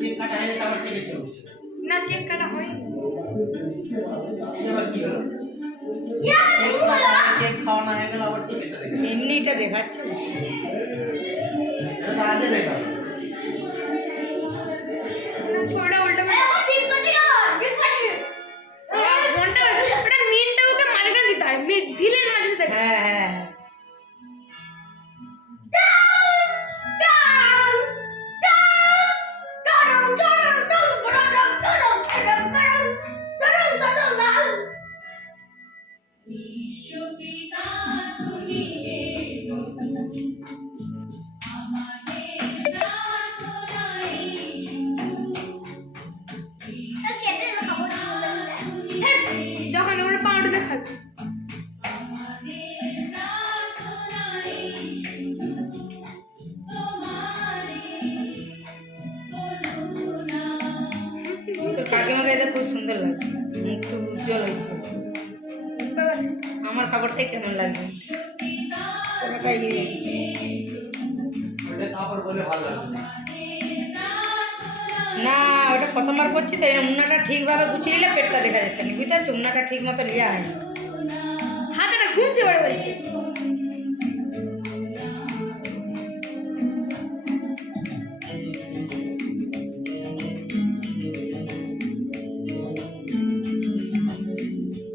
Cake কাটা হয়ে গেছে, আবার কেটে চলছে না, কেক কাটা হয়নি। এবার কি হলো? কেক খাওয়া না হয়ে গেল, আবার টিকেটটা দেখে এমনিটা দেখাচ্ছে। এটা তো আগে দেখা না, ছোড়া উল্টা পাল্টা। ঘন্টা বাজে। ওটা মিনটা ওকে মাঝখানে দিতে হয়, ভিলেন মাঝে দিতে হয়। হ্যাঁ হ্যাঁ যখন আমরা পাউডার খাবো। তোর কাকিমাকে এটা খুব সুন্দর লাগছে, মুখ খুব উজ্জ্বল হয়েছে। আমার খাবারটা কেমন লাগছে? কোনোটাই ওটা কাপড় বলে ভালো লাগছে না, ওটা প্রথমবার করছি তো, উন্নাটা ঠিকভাবে গুছিয়ে নিলে পেটটা দেখা যেত না, বুঝতে পারছো? উন্নাটা ঠিক মতো লিয়া হয়। হাতেটা ঘুরছে বড় বলছে।